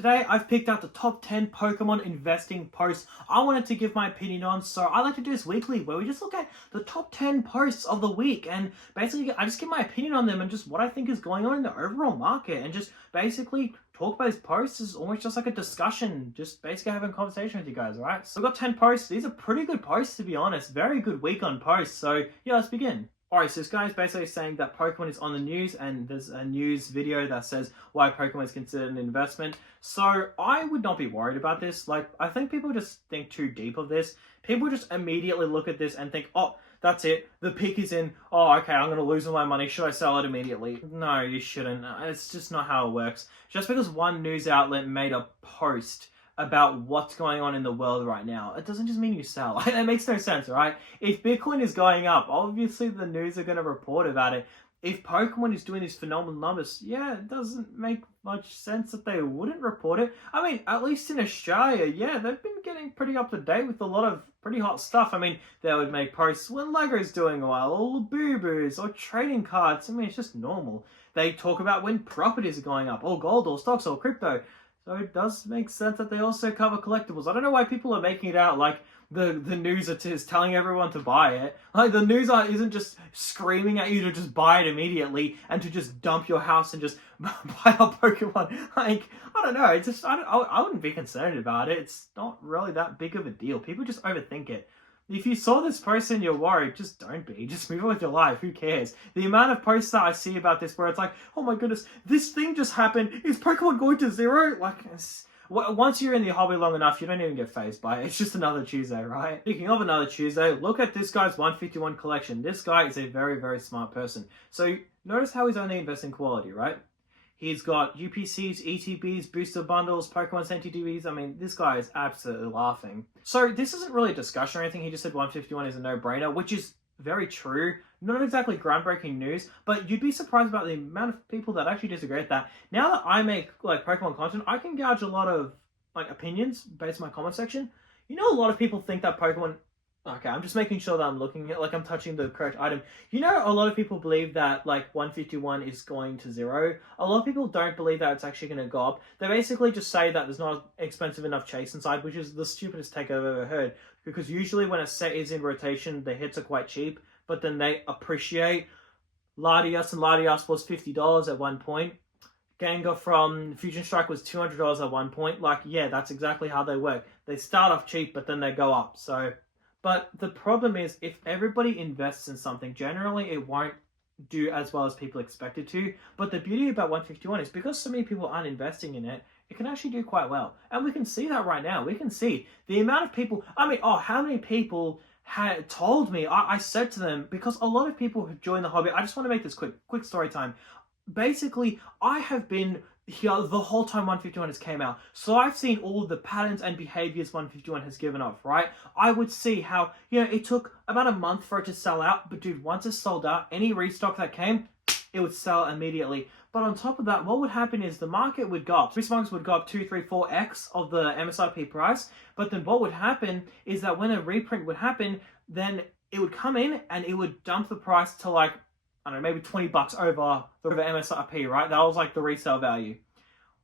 Today, I've picked out the top 10 Pokemon investing posts I wanted to give my opinion on. So I like to do this weekly where we just look at the top 10 posts of the week and basically I just give my opinion on them and just what I think is going on in the overall market and just basically talk about these posts is almost just like a discussion, just basically having a conversation with you guys, alright? So we've got 10 posts. These are pretty good posts, to be honest. Very good week on posts. So yeah, let's begin. Alright, so this guy is basically saying that Pokemon is on the news and there's a news video that says why Pokemon is considered an investment. So I would not be worried about this. Like, I think people just think too deep of this. People just immediately look at this and think, oh, that's it. The peak is in. Oh, okay, I'm going to lose all my money. Should I sell it immediately? No, you shouldn't. It's just not how it works. Just because one news outlet made a post about what's going on in the world right now, it doesn't just mean you sell. That makes no sense, right? If Bitcoin is going up, obviously the news are going to report about it. If Pokemon is doing these phenomenal numbers, yeah, it doesn't make much sense that they wouldn't report it. I mean, at least in Australia, yeah, they've been getting pretty up to date with a lot of pretty hot stuff. I mean, they would make posts when Lego's doing well, or Boo-Boos, or trading cards. I mean, it's just normal. They talk about when properties are going up, or gold, or stocks, or crypto. So it does make sense that they also cover collectibles. I don't know why people are making it out like the news is telling everyone to buy it. Like, the news isn't just screaming at you to just buy it immediately and to just dump your house and just buy a Pokemon. Like, I don't know. It's just, I wouldn't be concerned about it. It's not really that big of a deal. People just overthink it. If you saw this post and you're worried, just don't be. Just move on with your life. Who cares? The amount of posts that I see about this where it's like, oh my goodness, this thing just happened. Is Pokemon going to zero? Like, once you're in the hobby long enough, you don't even get fazed by it. It's just another Tuesday, right? Speaking of another Tuesday, look at this guy's 151 collection. This guy is a very, very smart person. So notice how he's only investing quality, right? He's got UPCs, ETBs, booster bundles, Pokemon CTDBs. I mean, this guy is absolutely laughing. So this isn't really a discussion or anything. He just said 151 is a no-brainer, which is very true. Not exactly groundbreaking news, but you'd be surprised about the amount of people that actually disagree with that. Now that I make like Pokemon content, I can gouge a lot of like opinions based on my comment section. You know, a lot of people think that Pokemon... Okay, I'm just making sure that I'm looking at, like, I'm touching the correct item. You know, a lot of people believe that, like, 151 is going to zero. A lot of people don't believe that it's actually going to go up. They basically just say that there's not expensive enough chase inside, which is the stupidest take I've ever heard. Because usually when a set is in rotation, the hits are quite cheap, but then they appreciate. Latias and Latias was $50 at one point. Gengar from Fusion Strike was $200 at one point. Like, yeah, that's exactly how they work. They start off cheap, but then they go up, so... But the problem is, if everybody invests in something, generally it won't do as well as people expect it to. But the beauty about 151 is because so many people aren't investing in it, it can actually do quite well. And we can see that right now. We can see the amount of people... I mean, how many people had told me... I said to them, because a lot of people who joined the hobby... I just want to make this quick story time. Basically, I have been here the whole time 151 has came out. So I've seen all the patterns and behaviors 151 has given off, right? I would see how, you know, it took about a month for it to sell out. But dude, once it sold out, any restock that came, it would sell immediately. But on top of that, what would happen is the market would go up. Response would go up 2, 3, 4x of the MSRP price. But then what would happen is that when a reprint would happen, then it would come in and it would dump the price to like, I don't know, maybe $20 over the MSRP, right? That was like the resale value.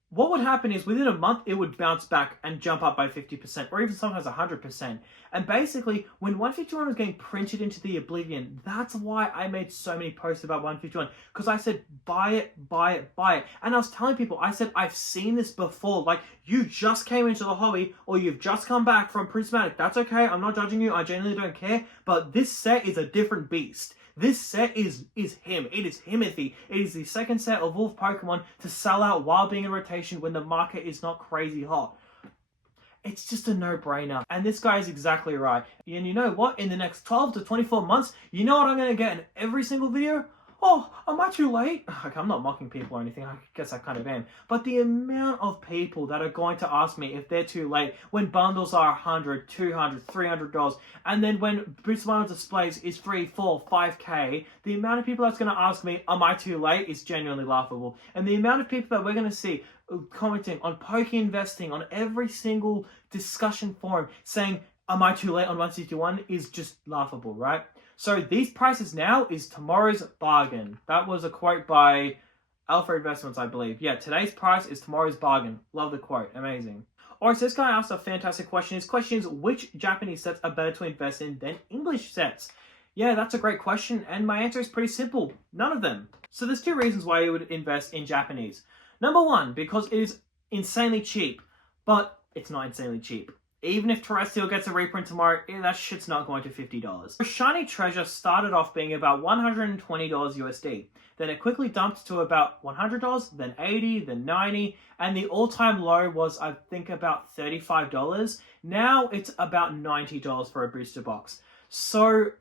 What would happen is within a month, it would bounce back and jump up by 50% or even sometimes 100%. And basically, when 151 was getting printed into the oblivion, that's why I made so many posts about 151. Because I said, buy it, buy it, buy it. And I was telling people, I said, I've seen this before. Like, you just came into the hobby or you've just come back from Prismatic. That's okay. I'm not judging you. I genuinely don't care. But this set is a different beast. This set is him. It is Himothy. It is the second set of Wolf Pokemon to sell out while being in rotation when the market is not crazy hot. It's just a no-brainer. And this guy is exactly right. And you know what? In the next 12 to 24 months, you know what I'm going to get in every single video? Oh, am I too late? Okay, I'm not mocking people or anything. I guess I kind of am. But the amount of people that are going to ask me if they're too late when bundles are $100, $200, $300, and then when Boost Bundle displays is 3, 4, 5K, the amount of people that's going to ask me, am I too late, is genuinely laughable. And the amount of people that we're going to see commenting on Poke Investing, on every single discussion forum, saying, am I too late on 161 is just laughable, right? So these prices now is tomorrow's bargain. That was a quote by Alpha Investments, I believe. Yeah, today's price is tomorrow's bargain. Love the quote. Amazing. Alright, so this guy asked a fantastic question. His question is, which Japanese sets are better to invest in than English sets? Yeah, that's a great question, and my answer is pretty simple. None of them. So there's two reasons why you would invest in Japanese. Number one, because it is insanely cheap, but it's not insanely cheap. Even if Terrestrial gets a reprint tomorrow, that shit's not going to $50. Shiny Treasure started off being about $120 USD. Then it quickly dumped to about $100, then $80, then $90, and the all-time low was, I think, about $35. Now it's about $90 for a booster box. So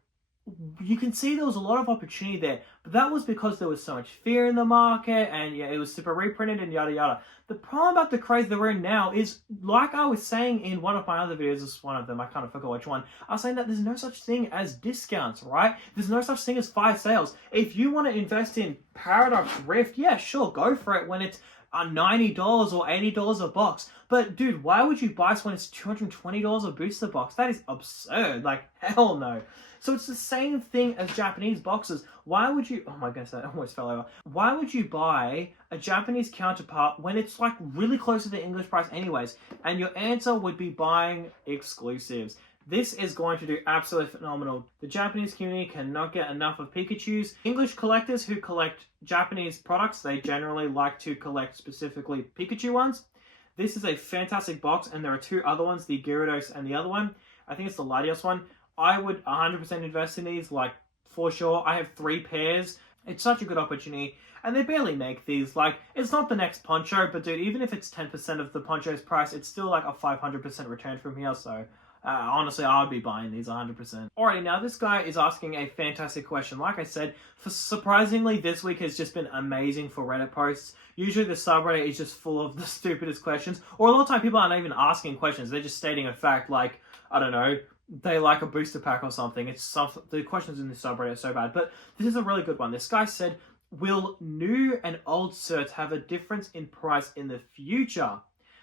you can see there was a lot of opportunity there, but that was because there was so much fear in the market, and yeah, it was super reprinted and yada yada. The problem about the craze that we're in now is, like I was saying in one of my other videos, this is one of them, I kind of forgot which one, I was saying that there's no such thing as discounts, right? There's no such thing as fire sales. If you want to invest in Paradox Rift, yeah, sure, go for it when it's $90 or $80 a box. But dude, why would you buy this when it's $220 a booster box? That is absurd. Like, hell no. So it's the same thing as Japanese boxes. Why would you... Oh my gosh, that almost fell over. Why would you buy a Japanese counterpart when it's like really close to the English price anyways? And your answer would be buying exclusives. This is going to do absolutely phenomenal. The Japanese community cannot get enough of Pikachus. English collectors who collect Japanese products, they generally like to collect specifically Pikachu ones. This is a fantastic box, and there are two other ones, the Gyarados and the other one. I think it's the Latios one. I would 100% invest in these, like, for sure. I have 3 pairs. It's such a good opportunity. And they barely make these. Like, it's not the next Poncho, but dude, even if it's 10% of the Poncho's price, it's still like a 500% return from here, so... honestly, I would be buying these 100%. Alrighty, now this guy is asking a fantastic question. Like I said, surprisingly, this week has just been amazing for Reddit posts. Usually the subreddit is just full of the stupidest questions. Or a lot of time people aren't even asking questions. They're just stating a fact like, I don't know, they like a booster pack or something. The questions in the subreddit are so bad. But this is a really good one. This guy said, will new and old certs have a difference in price in the future?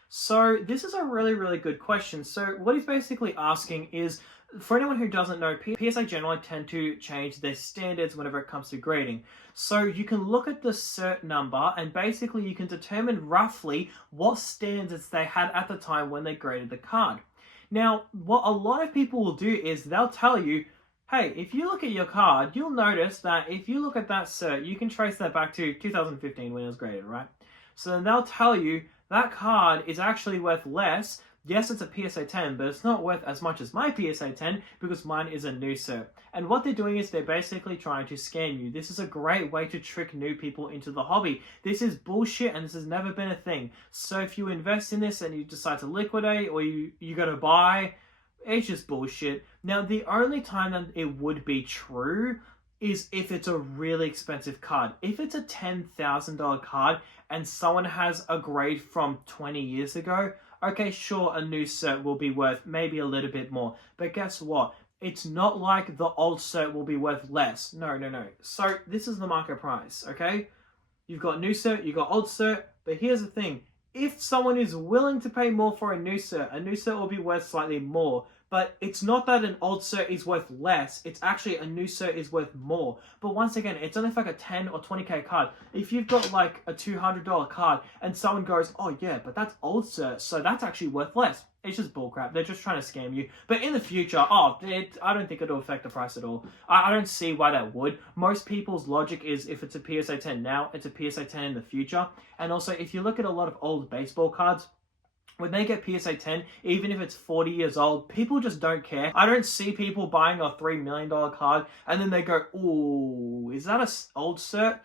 So this is a really, really good question. So what he's basically asking is, for anyone who doesn't know, PSA generally tend to change their standards whenever it comes to grading. So you can look at the cert number and basically you can determine roughly what standards they had at the time when they graded the card. Now, what a lot of people will do is they'll tell you, hey, if you look at your card, you'll notice that if you look at that cert, you can trace that back to 2015 when it was graded, right? So then they'll tell you, that card is actually worth less. Yes, it's a PSA 10, but it's not worth as much as my PSA 10 because mine is a new cert. And what they're doing is they're basically trying to scam you. This is a great way to trick new people into the hobby. This is bullshit and this has never been a thing. So if you invest in this and you decide to liquidate or you go to buy, it's just bullshit. Now, the only time that it would be true is if it's a really expensive card. If it's a $10,000 card and someone has a grade from 20 years ago, okay, sure, a new cert will be worth maybe a little bit more. But guess what? It's not like the old cert will be worth less. No. So this is the market price, okay? You've got new cert, you've got old cert, but here's the thing. If someone is willing to pay more for a new cert will be worth slightly more. But it's not that an old cert is worth less, it's actually a new cert is worth more. But once again, it's only like a 10 or 20k card. If you've got like a $200 card and someone goes, oh yeah, but that's old cert, so that's actually worth less. It's just bullcrap. They're just trying to scam you. But in the future, I don't think it'll affect the price at all. I don't see why that would. Most people's logic is if it's a PSA 10 now, it's a PSA 10 in the future. And also, if you look at a lot of old baseball cards, when they get PSA 10, even if it's 40 years old, people just don't care. I don't see people buying a $3 million card and then they go, ooh, is that an old cert?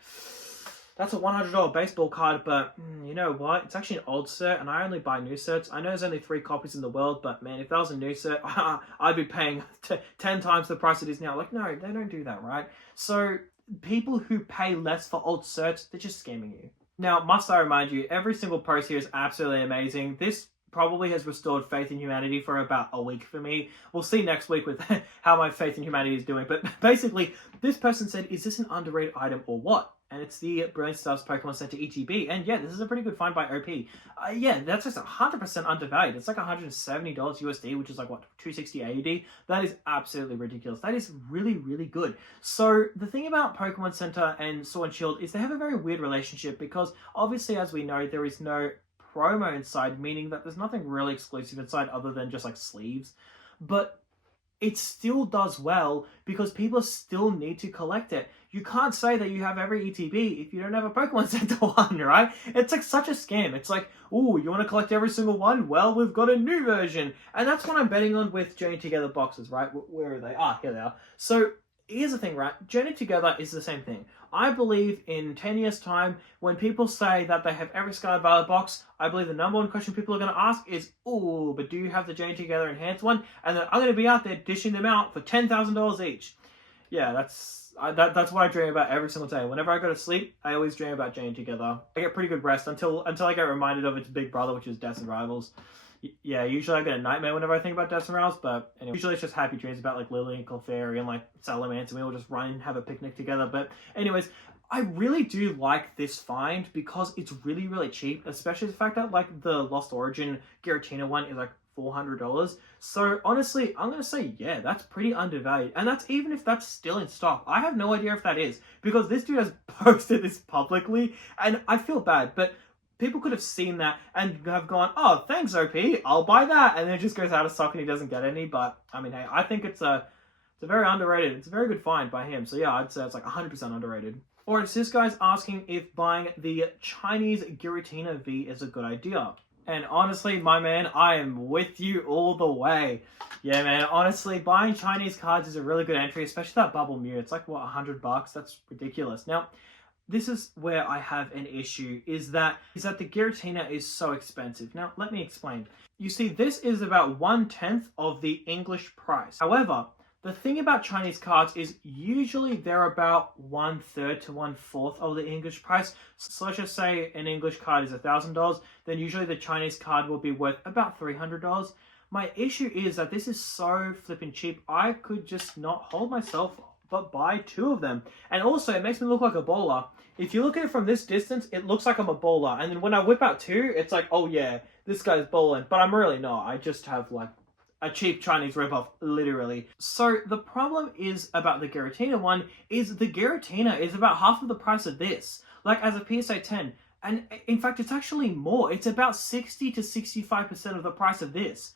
That's a $100 baseball card, but you know what? It's actually an old cert and I only buy new certs. I know there's only 3 copies in the world, but man, if that was a new cert, I'd be paying 10 times the price it is now. Like, no, they don't do that, right? So people who pay less for old certs, they're just scamming you. Now, must I remind you, every single post here is absolutely amazing. This probably has restored faith in humanity for about a week for me. We'll see next week with how my faith in humanity is doing. But basically, this person said, is this an underrated item or what? and it's the Brilliant Stars Pokemon Center ETB. And yeah, this is a pretty good find by OP. Yeah, that's just 100% undervalued. It's like $170 USD, which is like what, 260 AUD. That is absolutely ridiculous. That is really, really good. So the thing about Pokemon Center and Sword and Shield is they have a very weird relationship, because obviously, as we know, there is no promo inside, meaning that there's nothing really exclusive inside other than just like sleeves. But it still does well because people still need to collect it. You can't say that you have every ETB if you don't have a Pokemon Center one, right? It's like such a scam. It's like, oh, you want to collect every single one? Well, we've got a new version. And that's what I'm betting on with Journey Together boxes, right? Where are they? Ah, here they are. So here's the thing, right? Journey Together is the same thing. I believe in 10 years' time, when people say that they have every Scarlet and Violet box, I believe the number one question people are going to ask is, oh, but do you have the Journey Together Enhanced one? And then I'm going to be out there dishing them out for $10,000 each. Yeah, that's what I dream about every single day. Whenever I go to sleep, I always dream about Journey Together. I get pretty good rest until I get reminded of its big brother, which is Deaths and Rivals. Yeah, usually I get a nightmare whenever I think about Deaths and Rivals, but anyway, usually it's just happy dreams about like Lily and Clefairy and like Salamence, and we all just run and have a picnic together. But anyways, I really do like this find because it's really, really cheap, especially the fact that like the Lost Origin Giratina one is like $400. So honestly, I'm going to say, yeah, that's pretty undervalued. And that's even if that's still in stock. I have no idea if that is, because this dude has posted this publicly and I feel bad, but people could have seen that and have gone, oh, thanks, OP, I'll buy that. And then it just goes out of stock and he doesn't get any. But I mean, hey, I think it's a very underrated, it's a very good find by him. So yeah, I'd say it's like 100% underrated. Alright, so this guy's asking if buying the Chinese Giratina V is a good idea. And honestly, my man, I am with you all the way. Yeah, man, honestly, buying Chinese cards is a really good entry, especially that Bubble Mew. It's like, what, $100? That's ridiculous. Now, this is where I have an issue, is that the Giratina is so expensive. Now, let me explain. You see, this is about 1/10 of the English price. However, the thing about Chinese cards is usually they're about 1/3 to 1/4 of the English price. So let's just say an English card is $1,000, then usually the Chinese card will be worth about $300. My issue is that this is so flipping cheap, I could just not hold myself but buy 2 of them. And also, it makes me look like a bowler. If you look at it from this distance, it looks like I'm a bowler. And then when I whip out 2, it's like, oh yeah, this guy's bowling. But I'm really not. I just have like a cheap Chinese ripoff, literally. So the problem is about the Giratina one is the Giratina is about half of the price of this, like as a PSA 10. And in fact, it's actually more. It's about 60 to 65% of the price of this.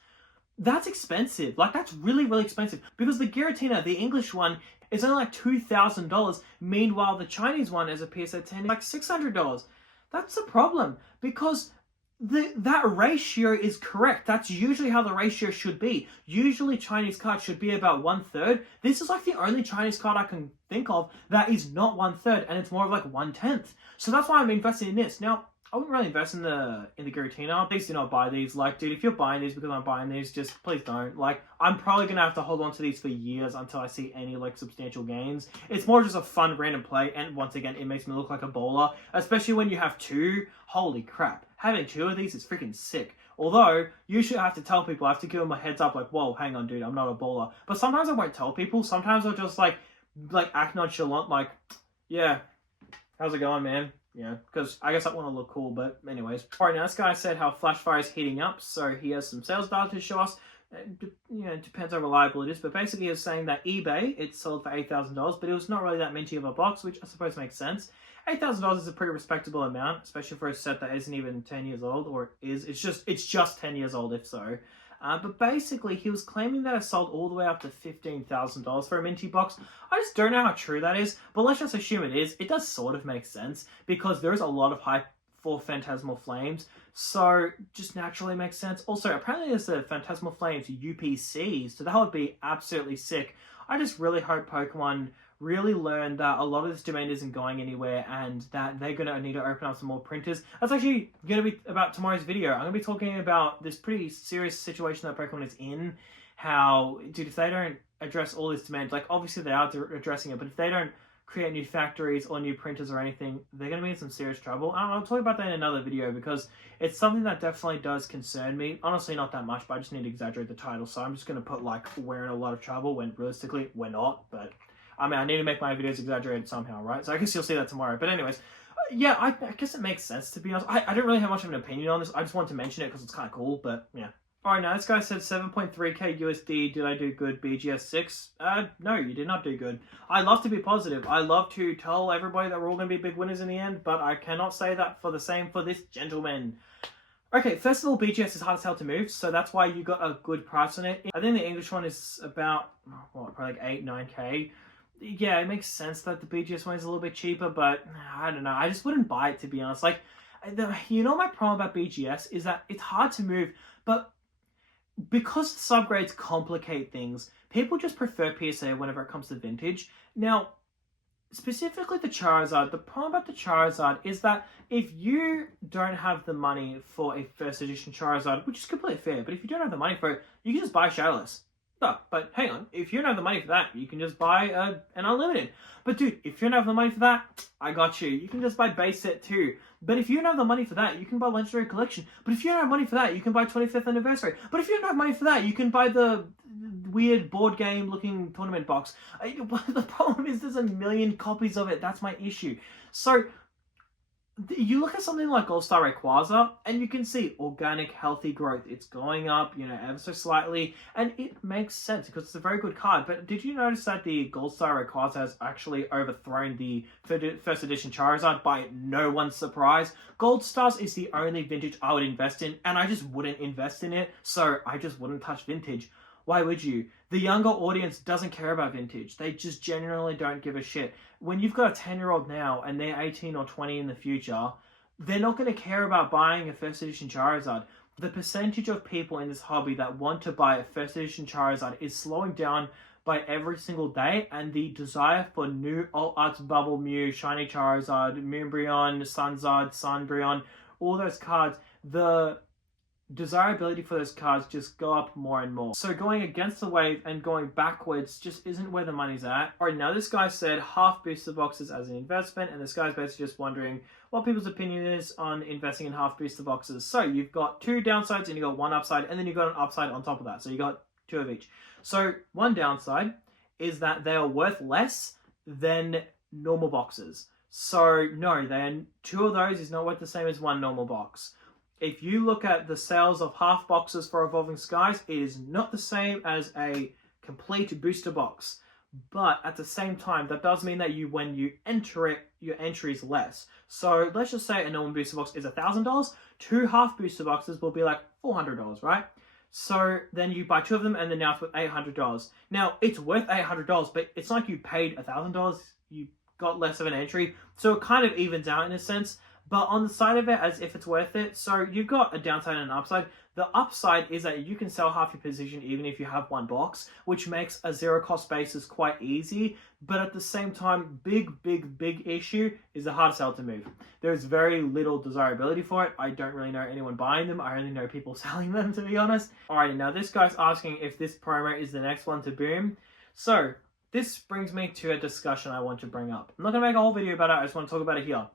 That's expensive. Like, that's really, really expensive. Because the Giratina, the English one, is only like $2,000. Meanwhile, the Chinese one as a PSA 10 is like $600. That's the problem. Because that ratio is correct. That's usually how the ratio should be. Usually Chinese cards should be about 1/3. This is like the only Chinese card I can think of that is not 1/3, and it's more of like 1/10. So that's why I'm investing in this. Now, I wouldn't really invest in the Giratina. Please do not buy these. Like, dude, if you're buying these because I'm buying these, just please don't. Like, I'm probably gonna have to hold on to these for years until I see any like substantial gains. It's more just a fun random play, and once again, it makes me look like a bowler, especially when you have 2. Holy crap. Having 2 of these is freaking sick. Although, usually I have to tell people, I have to give them a heads up, like, whoa, hang on, dude, I'm not a bowler. But sometimes I won't tell people. Sometimes I'll just, like act nonchalant, like, yeah, how's it going, man? Yeah, because I guess I want to look cool, but anyways. Alright, now this guy said how Flashfire is heating up, so he has some sales data to show us. It depends how reliable it is, but basically he was saying that eBay, it sold for $8,000, but it was not really that minty of a box, which I suppose makes sense. $8,000 is a pretty respectable amount, especially for a set that isn't even 10 years old, or it's just 10 years old if so. But basically, he was claiming that it sold all the way up to $15,000 for a minty box. I just don't know how true that is, but let's just assume it is. It does sort of make sense, because there is a lot of hype for Phantasmal Flames, so just naturally makes sense. Also, apparently there's a Phantasmal Flames UPC, so that would be absolutely sick. I just really hope Pokemon really learn that a lot of this domain isn't going anywhere and that they're going to need to open up some more printers. That's actually going to be about tomorrow's video. I'm going to be talking about this pretty serious situation that Pokemon is in. How, dude, if they don't address all this demand, like obviously they are addressing it, but if they don't create new factories or new printers or anything, they're going to be in some serious trouble. I'll talk about that in another video because it's something that definitely does concern me. Honestly, not that much, but I just need to exaggerate the title. So I'm just going to put like, we're in a lot of trouble when realistically we're not, but I mean, I need to make my videos exaggerated somehow, right? So I guess you'll see that tomorrow. But anyways, yeah, I guess it makes sense, to be honest. I don't really have much of an opinion on this. I just wanted to mention it because it's kind of cool, but yeah. Alright, now this guy said 7.3k USD. Did I do good? BGS 6? No, you did not do good. I love to be positive. I love to tell everybody that we're all going to be big winners in the end, but I cannot say that for the same for this gentleman. Okay, first of all, BGS is hard as hell to move, so that's why you got a good price on it. I think the English one is about, what, probably like 8, 9k. Yeah, it makes sense that the BGS one is a little bit cheaper, but I don't know. I just wouldn't buy it, to be honest. Like, you know, my problem about BGS is that it's hard to move, but because the subgrades complicate things, people just prefer PSA whenever it comes to vintage. Now, specifically the Charizard, the problem about the Charizard is that if you don't have the money for a first edition Charizard, which is completely fair, but if you don't have the money for it, you can just buy Shadowless. Oh, but hang on, if you don't have the money for that, you can just buy an Unlimited. But dude, if you don't have the money for that, I got you. You can just buy base set too. But if you don't have the money for that, you can buy Legendary Collection. But if you don't have money for that, you can buy 25th Anniversary. But if you don't have money for that, you can buy the weird board game looking tournament box. The problem is there's a million copies of it. That's my issue. So you look at something like Gold Star Rayquaza, and you can see organic, healthy growth. It's going up, you know, ever so slightly, and it makes sense because it's a very good card. But did you notice that the Gold Star Rayquaza has actually overthrown the first edition Charizard by no one's surprise? Gold Stars is the only vintage I would invest in, and I just wouldn't invest in it, so I just wouldn't touch vintage. Why would you? The younger audience doesn't care about vintage. They just genuinely don't give a shit. When you've got a 10-year-old now and they're 18 or 20 in the future, they're not going to care about buying a first edition Charizard. The percentage of people in this hobby that want to buy a first edition Charizard is slowing down by every single day, and the desire for new Alt Arts Bubble Mew, Shiny Charizard, Moonbryon, Sunzard, Sunbryon, all those cards, the desirability for those cards just go up more and more. So going against the wave and going backwards just isn't where the money's at. Alright, now this guy said half booster boxes as an investment, and this guy's basically just wondering what people's opinion is on investing in half booster boxes. So you've got two downsides and you've got one upside, and then you've got an upside on top of that. So you got two of each. So one downside is that they are worth less than normal boxes. So no, then two of those is not worth the same as one normal box. If you look at the sales of half boxes for Evolving Skies, it is not the same as a complete booster box. But at the same time, that does mean that when you enter it, your entry is less. So let's just say a normal booster box is $1,000. Two half booster boxes will be like $400, right? So then you buy two of them, and then now it's worth $800. Now, it's worth $800, but it's like you paid $1,000. You got less of an entry. So it kind of evens out in a sense. But on the side of it, as if it's worth it, so you've got a downside and an upside. The upside is that you can sell half your position even if you have one box, which makes a zero cost basis quite easy. But at the same time, big issue is the hard sell to move. There's very little desirability for it. I don't really know anyone buying them. I only know people selling them, to be honest. Alrighty, now this guy's asking if this promo is the next one to boom. So this brings me to a discussion I want to bring up. I'm not going to make a whole video about it. I just want to talk about it here.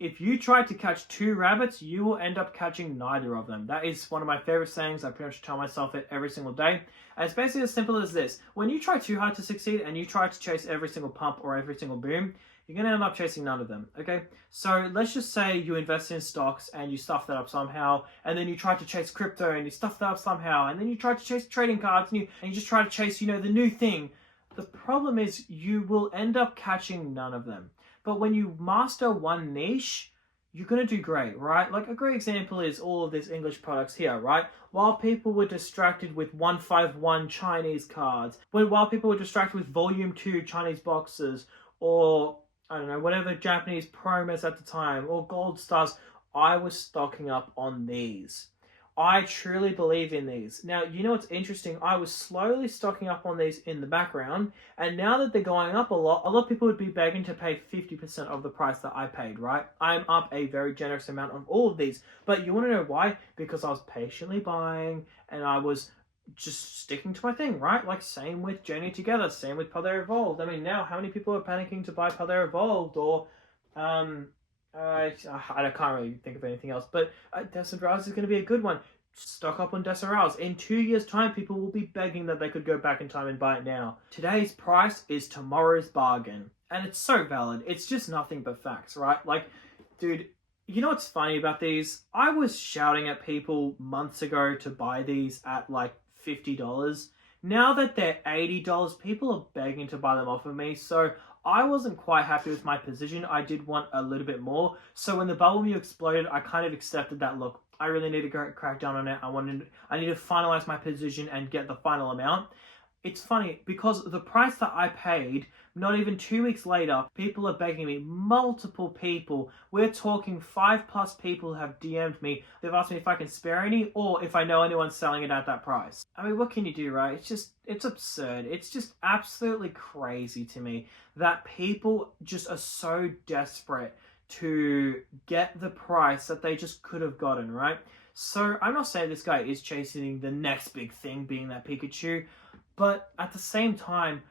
If you try to catch two rabbits, you will end up catching neither of them. That is one of my favorite sayings. I pretty much tell myself it every single day. And it's basically as simple as this. When you try too hard to succeed and you try to chase every single pump or every single boom, you're going to end up chasing none of them, okay? So let's just say you invest in stocks and you stuff that up somehow, and then you try to chase crypto and you stuff that up somehow, and then you try to chase trading cards and you just try to chase, you know, the new thing. The problem is you will end up catching none of them. But when you master one niche, you're going to do great, right? Like a great example is all of these English products here, right? While people were distracted with 151 Chinese cards, while people were distracted with Volume 2 Chinese boxes, or, I don't know, whatever Japanese promos at the time, or Gold Stars, I was stocking up on these. I truly believe in these. Now, you know what's interesting? I was slowly stocking up on these in the background, and now that they're going up a lot of people would be begging to pay 50% of the price that I paid, right? I'm up a very generous amount on all of these. But you want to know why? Because I was patiently buying, and I was just sticking to my thing, right? Like, same with Journey Together, same with Paldea Evolved. I mean, now, how many people are panicking to buy Paldea Evolved, or, I can't really think of anything else, but Destined Rise is going to be a good one. stock up on Deserails. In 2 years' time, people will be begging that they could go back in time and buy it now. Today's price is tomorrow's bargain. And it's so valid. It's just nothing but facts, right? Like, dude, you know what's funny about these? I was shouting at people months ago to buy these at like $50. Now that they're $80, people are begging to buy them off of me. So I wasn't quite happy with my position. I did want a little bit more. So when the Bubble Mew exploded, I kind of accepted that, look, I really need to crack down on it. I need to finalize my position and get the final amount. It's funny because the price that I paid, not even 2 weeks later, people are begging me. Multiple people. We're talking 5+ people have DM'd me. They've asked me if I can spare any or if I know anyone selling it at that price. I mean, what can you do, right? It's absurd. It's just absolutely crazy to me that people just are so desperate to get the price that they just could have gotten, right? So I'm not saying this guy is chasing the next big thing, being that Pikachu, but at the same time,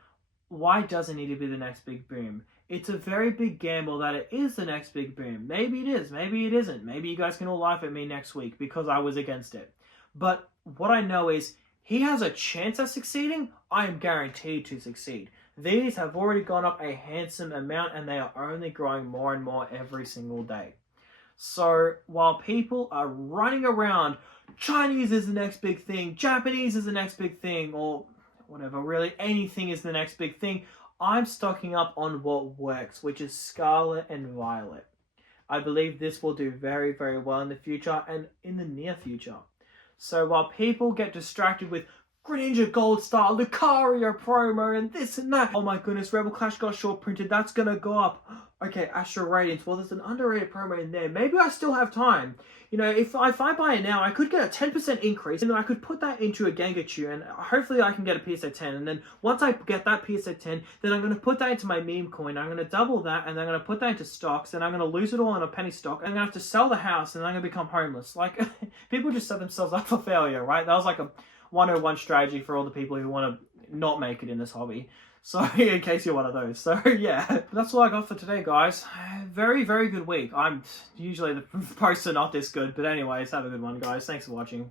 why does it need to be the next big boom? It's a very big gamble that it is the next big boom. Maybe it is, maybe it isn't. Maybe you guys can all laugh at me next week because I was against it. But what I know is he has a chance of succeeding. I am guaranteed to succeed. These have already gone up a handsome amount and they are only growing more and more every single day. So while people are running around, Chinese is the next big thing, Japanese is the next big thing, or whatever, really anything is the next big thing, I'm stocking up on what works, which is Scarlet and Violet. I believe this will do very, very well in the future and in the near future. So while people get distracted with Greninja Gold Star, Lucario promo, and this and that. Oh my goodness, Rebel Clash got short printed. That's gonna go up. Okay, Astro Radiance. Well, there's an underrated promo in there. Maybe I still have time. You know, if I buy it now, I could get a 10% increase, and then I could put that into a Gengachu, and hopefully I can get a PSA 10. And then once I get that PSA 10, then I'm going to put that into my meme coin. I'm going to double that, and then I'm going to put that into stocks, and I'm going to lose it all in a penny stock. And I'm going to have to sell the house, and I'm going to become homeless. Like, people just set themselves up for failure, right? That was like a 101 strategy for all the people who want to not make it in this hobby. So, in case you're one of those. So, yeah. That's all I got for today, guys. Very, very good week. Usually the posts are not this good. But anyways, have a good one, guys. Thanks for watching.